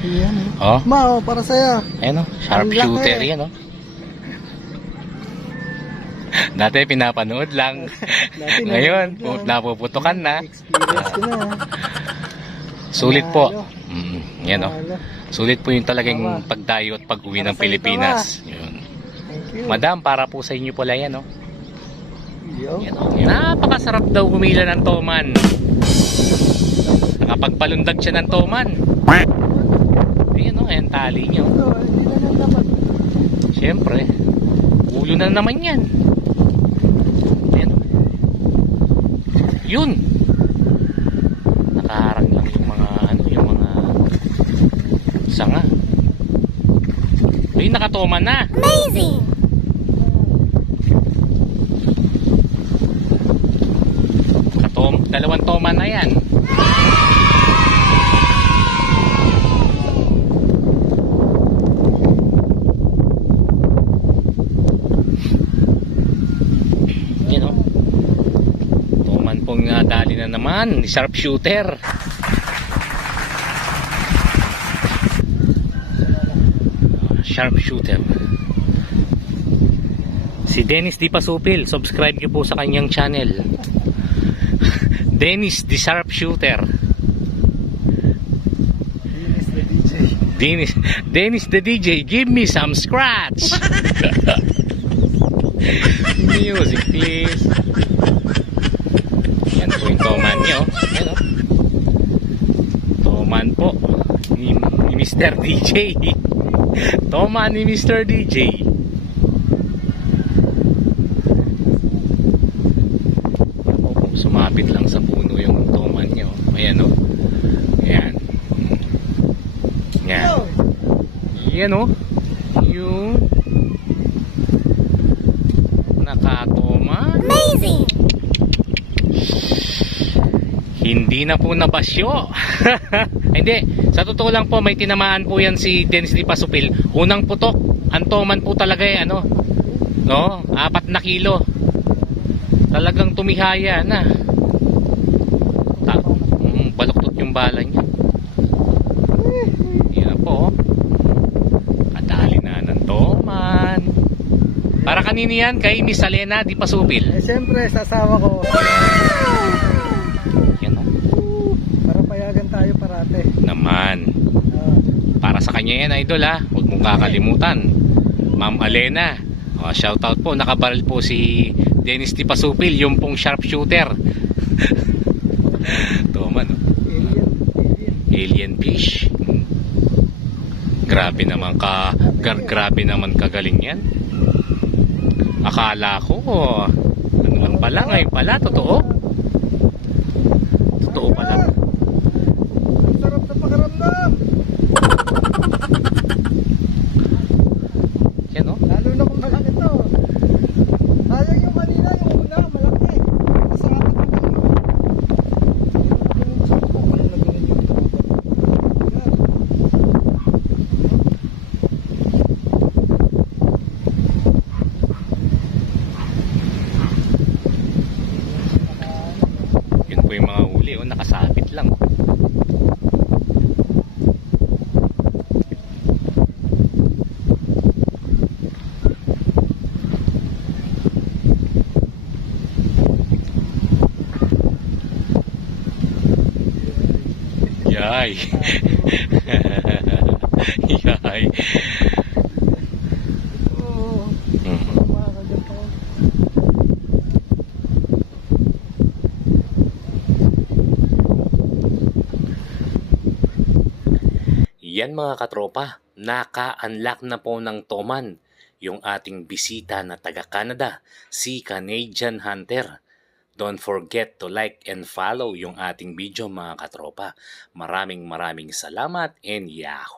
Yan. Oh, Ma, oh, para sa'yo. ayan o. Sharp Ang laki. shooter yan o. Dati pinapanood lang. Dati Ngayon, lang. napuputukan na. Experience ko na. Sulit po. Mm, yan o. Panalo. Sulit po yung talagang Tama. pagdayo at pag-uwi ng Pilipinas. Yun. Madam, para po sa inyo pala yan o. Yo. Yan o. Napakasarap daw humila ng toman. Nakapagpalundag siya ng toman. Ayan o, ayan tali niyo. Ito, hindi na lang dapat. Siyempre, ulo na naman yan. Ayan. Yun. Nakaharang lang yung mga ano, yung mga sanga. Ayun, nakatoma na. Amazing! Katom, dalawang toma na. Yan o. Toman pong uh, dali na naman. Sharpshooter. Sharpshooter. Si Dennis Di Pasupil. Subscribe niyo po sa kanyang channel. Dennis the Sharpshooter. Dennis the DJ. Dennis, Dennis the DJ, give me some scratch. Music please. Yan po yung toman nyo. Yan o. Toman po. Ni, ni Mr. DJ. Toman ni Mr. DJ. Opo, Sumapit lang sa puno yung toman nyo. Ayan o. Ayan. Yan. Yo. Yan o. Yung nakatoma. Amazing! Hindi na po nabasyo. Hindi. Sa totoo lang po, may tinamaan po yan si Dennis Di Pasupil. Unang putok. Ang toman po talaga eh, ano. No? Apat na kilo. Talagang tumihaya na. Ta mm, baluktot yung bala niya. Yan po. oh. Kadali na ng toman. Para kanino yan? Kay Miss Alena Di Pasupil. Eh, siyempre, sasawa ko. Yan o. Para payagan tayo parate. Naman. Ah, Kanya yan, idol ha. Huwag mong kakalimutan. Ma'am Alena. Oh, shout out po. Nakabaril po si Dennis Di Pasupil, yung pong sharpshooter. Toma, no? alien. Alien. Fish. Grabe naman ka, gar, grabe naman kagaling yan. Akala ko, ano lang pala, ngayon pala. Totoo pala. Ang sarap sa pakiramdam. Yan o. Lalo na kung malaki to. Sayang yung kanina, yung una, malaki. Sa akin na lang. Yung sakto, parang nagawin yung tropa. Yan. Yun po yung mga huli, oh, nakasabit lang. Yay! Yay! Mhm. Ako. Yan mga katropa, naka-unlock na po ng Toman yung ating bisita na taga-Canada, si Canadian Hunter. Don't forget to like and follow yung ating video mga katropa. Maraming maraming salamat and yahoo!